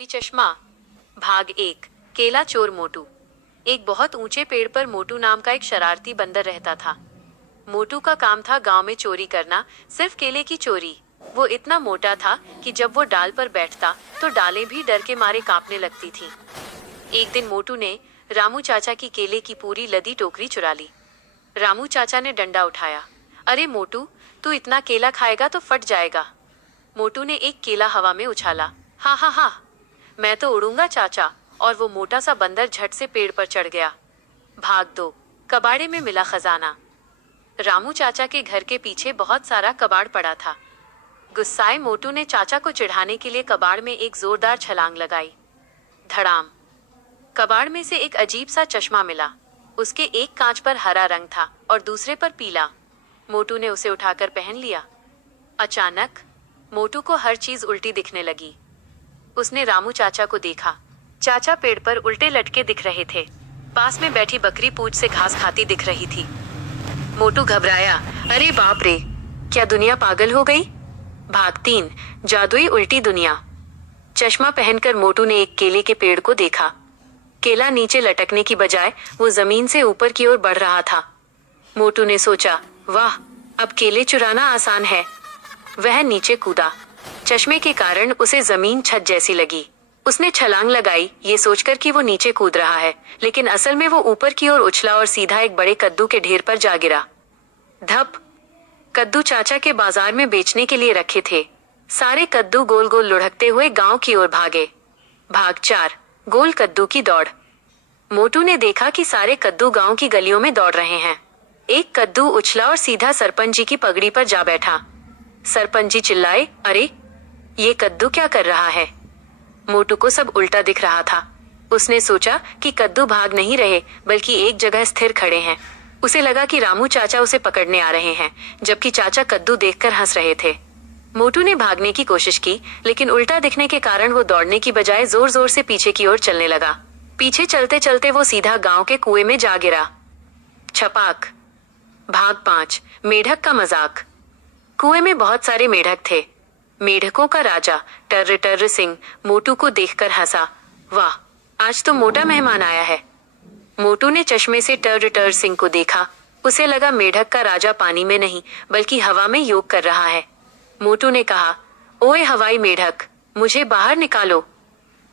चश्मा। भाग 1। केला चोर मोटू। एक बहुत ऊंचे पेड़ पर मोटू नाम का एक शरारती बंदर रहता था। मोटू का काम था गांव में चोरी करना, सिर्फ केले की चोरी। वो इतना मोटा था कि जब वो डाल पर बैठता तो डालें भी डर के मारे कांपने लगती थीं। एक दिन मोटू ने रामू चाचा की केले की पूरी लदी टोकरी चुरा ली। रामू चाचा ने डंडा उठाया। अरे मोटू, तू इतना केला खाएगा तो फट जाएगा। मोटू ने एक केला हवा में उछाला। हाँ हाँ हाँ, मैं तो उड़ूंगा चाचा। और वो मोटा सा बंदर झट से पेड़ पर चढ़ गया। भाग 2। कबाड़े में मिला खजाना। रामू चाचा के घर के पीछे बहुत सारा कबाड़ पड़ा था। गुस्साए मोटू ने चाचा को चिढ़ाने के लिए कबाड़ में एक जोरदार छलांग लगाई। धड़ाम। कबाड़ में से एक अजीब सा चश्मा मिला। उसके एक कांच पर हरा रंग था और दूसरे पर पीला। मोटू ने उसे उठाकर पहन लिया। अचानक मोटू को हर चीज उल्टी दिखने लगी। उसने रामू चाचा को देखा। चाचा पेड़ पर उल्टे लटके दिख रहे थे। पास में बैठी बकरी पूंछ से घास खाती दिख रही थी। मोटू घबराया। अरे बाप रे, क्या दुनिया पागल हो गई। भाग 3। जादुई उल्टी दुनिया। चश्मा पहनकर मोटू ने एक केले के पेड़ को देखा। केला नीचे लटकने की बजाय वो जमीन से ऊपर की ओर बढ़ रहा था। मोटू ने सोचा, वाह, अब केले चुराना आसान है। वह नीचे कूदा। चश्मे के कारण उसे जमीन छत जैसी लगी। उसने छलांग लगाई, ये सोचकर कि वो नीचे कूद रहा है, लेकिन असल में वो ऊपर की ओर उछला और सीधा एक बड़े कद्दू के ढेर पर जा गिरा। धप। कद्दू चाचा के बाजार में बेचने के लिए रखे थे। सारे कद्दू गोल गोल लुढ़कते हुए गांव की ओर भागे। भाग 4। गोल कद्दू की दौड़। मोटू ने देखा कि सारे कद्दू गांव की गलियों में दौड़ रहे हैं। एक कद्दू उछला और सीधा सरपंच जी की पगड़ी पर जा बैठा। सरपंच जी चिल्लाए, अरे ये कद्दू क्या कर रहा है। मोटू को सब उल्टा दिख रहा था। उसने सोचा कि कद्दू भाग नहीं रहे बल्कि एक जगह स्थिर खड़े हैं। उसे लगा कि रामू चाचा उसे पकड़ने आ रहे हैं, जबकि चाचा कद्दू देखकर हंस रहे थे। मोटू ने भागने की कोशिश की, लेकिन उल्टा दिखने के कारण वो दौड़ने की बजाय जोर जोर से पीछे की ओर चलने लगा। पीछे चलते चलते वो सीधा गांव के कुएं में जा गिरा। छपाक। भाग 5। मेढक का मजाक। कुएं में बहुत सारे मेढक थे। मेढकों का राजा टर्र टर्र सिंह मोटू को देखकर हंसा। वाह, आज तो मोटा मेहमान आया है। मोटू ने चश्मे से टर्र टर्र सिंह को देखा। उसे लगा मेढक का राजा पानी में नहीं बल्कि हवा में योग कर रहा है। मोटू ने कहा, ओए हवाई मेढक, मुझे बाहर निकालो।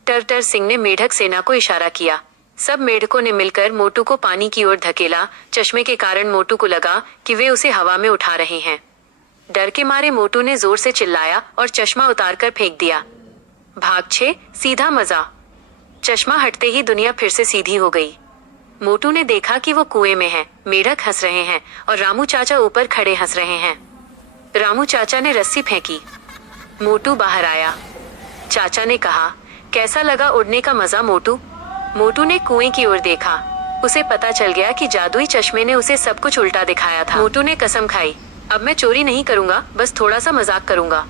टर्र टर्र सिंह ने मेढक सेना को इशारा किया। सब मेढकों ने मिलकर मोटू को पानी की ओर धकेला। चश्मे के कारण मोटू को लगा कि वे उसे हवा में उठा रहे हैं। डर के मारे मोटू ने जोर से चिल्लाया और चश्मा उतारकर फेंक दिया। भाग 6। सीधा मजा। चश्मा हटते ही दुनिया फिर से सीधी हो गई। मोटू ने देखा कि वो कुएं में है। मेढक हंस रहे हैं और रामू चाचा ऊपर खड़े हंस रहे हैं। रामू चाचा ने रस्सी फेंकी। मोटू बाहर आया। चाचा ने कहा, कैसा लगा उड़ने का मजा मोटू। मोटू ने कुएं की ओर देखा। उसे पता चल गया कि जादुई चश्मे ने उसे सब कुछ उल्टा दिखाया था। मोटू ने कसम खाई, अब मैं चोरी नहीं करूंगा, बस थोड़ा सा मजाक करूंगा।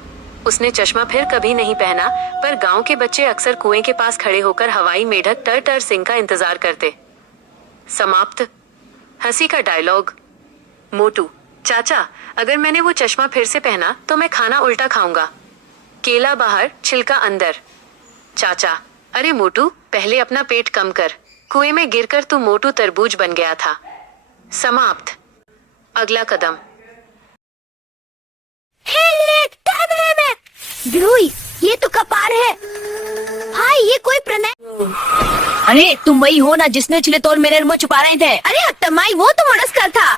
उसने चश्मा फिर कभी नहीं पहना, पर गांव के बच्चे अक्सर कुएं के पास खड़े होकर हवाई मेढक टर टर सिंह का इंतजार करते। समाप्त। हंसी का डायलॉग। मोटू, चाचा, अगर मैंने वो चश्मा फिर से पहना तो मैं खाना उल्टा खाऊंगा। केला बाहर, छिलका अंदर। चाचा, अरे मोटू, पहले अपना पेट कम कर। कुएं में गिरकर तू मोटू तरबूज बन गया था। समाप्त। अगला कदम। ध्रुई, ये तो कपार है। भाई, ये कोई प्रणय। अरे तुम वही हो ना जिसने छिले तोड़ मेरे मुंह छुपा रहे थे। अरे हत्तमाई, वो तो मडस्कर था।